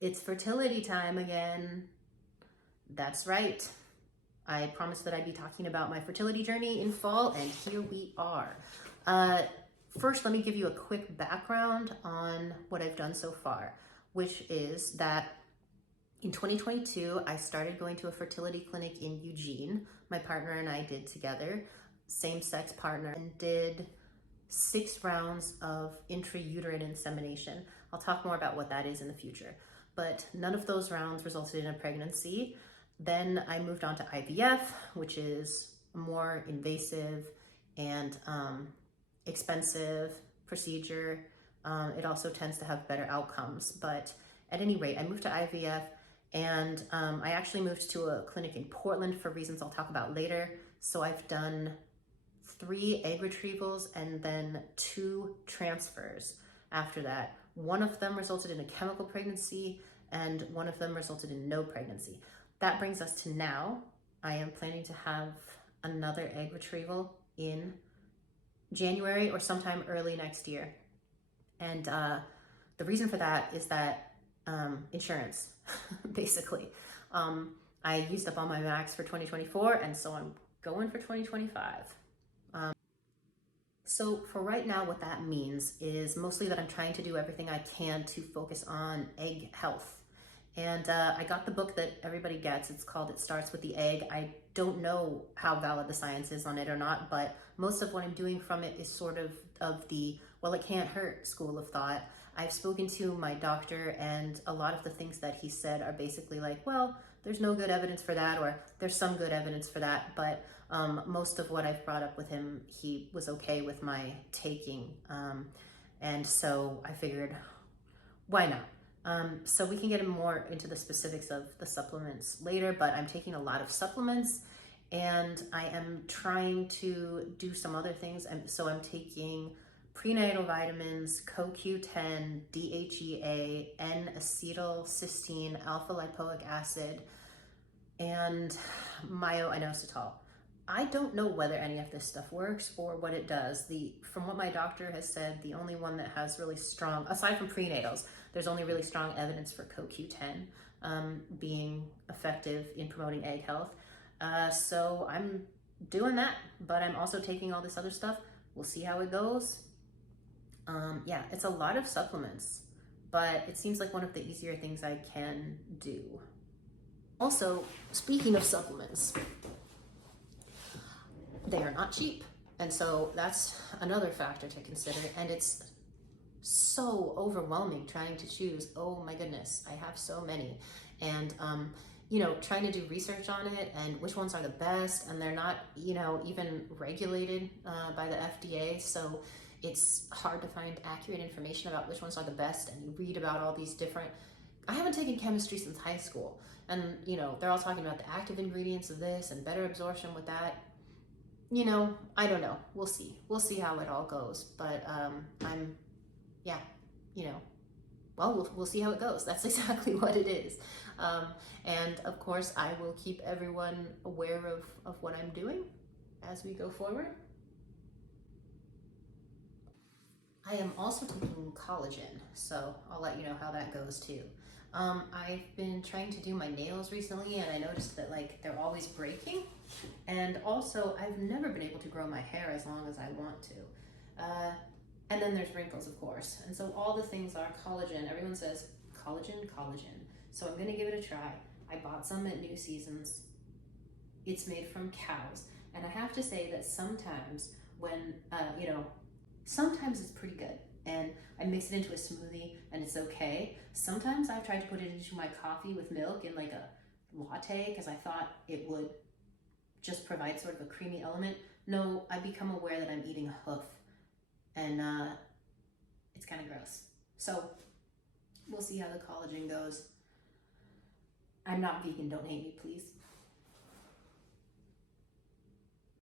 It's fertility time again. That's right. I promised that I'd be talking about my fertility journey in fall, and here we are. First, let me give you a quick background on what I've done so far, which is that in 2022, I started going to a fertility clinic in Eugene. My partner and I did together, same-sex partner, and did 6 rounds of intrauterine insemination. I'll talk more about what that is in the future, but none of those rounds resulted in a pregnancy. Then I moved on to IVF, which is a more invasive and expensive procedure. It also tends to have better outcomes, but at any rate, I moved to IVF, and I actually moved to a clinic in Portland for reasons I'll talk about later. So I've done 3 egg retrievals and then 2 transfers after that. One of them resulted in a chemical pregnancy, and one of them resulted in no pregnancy. That brings us to now. I am planning to have another egg retrieval in January or sometime early next year. And the reason for that is that insurance, basically. I used up all my max for 2024, and so I'm going for 2025. So for right now, what that means is mostly that I'm trying to do everything I can to focus on egg health. And I got the book that everybody gets. It's called It Starts with the Egg. I don't know how valid the science is on it or not, but most of what I'm doing from it is sort of the, well, it can't hurt school of thought. I've spoken to my doctor, and a lot of the things that he said are basically like, well, there's no good evidence for that, or there's some good evidence for that, but most of what I've brought up with him, he was okay with my taking. And so I figured, why not? So we can get more into the specifics of the supplements later, but I'm taking a lot of supplements, and I am trying to do some other things. So I'm taking prenatal vitamins, CoQ10, DHEA, N-acetylcysteine, alpha-lipoic acid, and myo-inositol. I don't know whether any of this stuff works or what it does. From what my doctor has said, the only one that has really strong, aside from prenatals, there's only really strong evidence for CoQ10 being effective in promoting egg health. So I'm doing that, but I'm also taking all this other stuff. We'll see how it goes. Yeah, it's a lot of supplements, but it seems like one of the easier things I can do. Also, speaking of supplements, they are not cheap. And so that's another factor to consider. And it's so overwhelming trying to choose. Oh my goodness, I have so many. And, trying to do research on it and which ones are the best. And they're not, even regulated by the FDA. So it's hard to find accurate information about which ones are the best. And you read about all these different, I haven't taken chemistry since high school. And, they're all talking about the active ingredients of this and better absorption with that. I don't know. We'll see. We'll see how it all goes. But we'll see how it goes. That's exactly what it is. And of course, I will keep everyone aware of what I'm doing as we go forward. I am also taking collagen, so I'll let you know how that goes too. I've been trying to do my nails recently, and I noticed that they're always breaking. And also, I've never been able to grow my hair as long as I want to. And then there's wrinkles, of course. And so all the things are collagen. Everyone says collagen, collagen. So I'm gonna give it a try. I bought some at New Seasons. It's made from cows. And I have to say that sometimes when, sometimes it's pretty good. And I mix it into a smoothie and it's okay. Sometimes I've tried to put it into my coffee with milk in a latte because I thought it would just provide sort of a creamy element. No, I've become aware that I'm eating a hoof, and it's kind of gross. So we'll see how the collagen goes. I'm not vegan, don't hate me, please.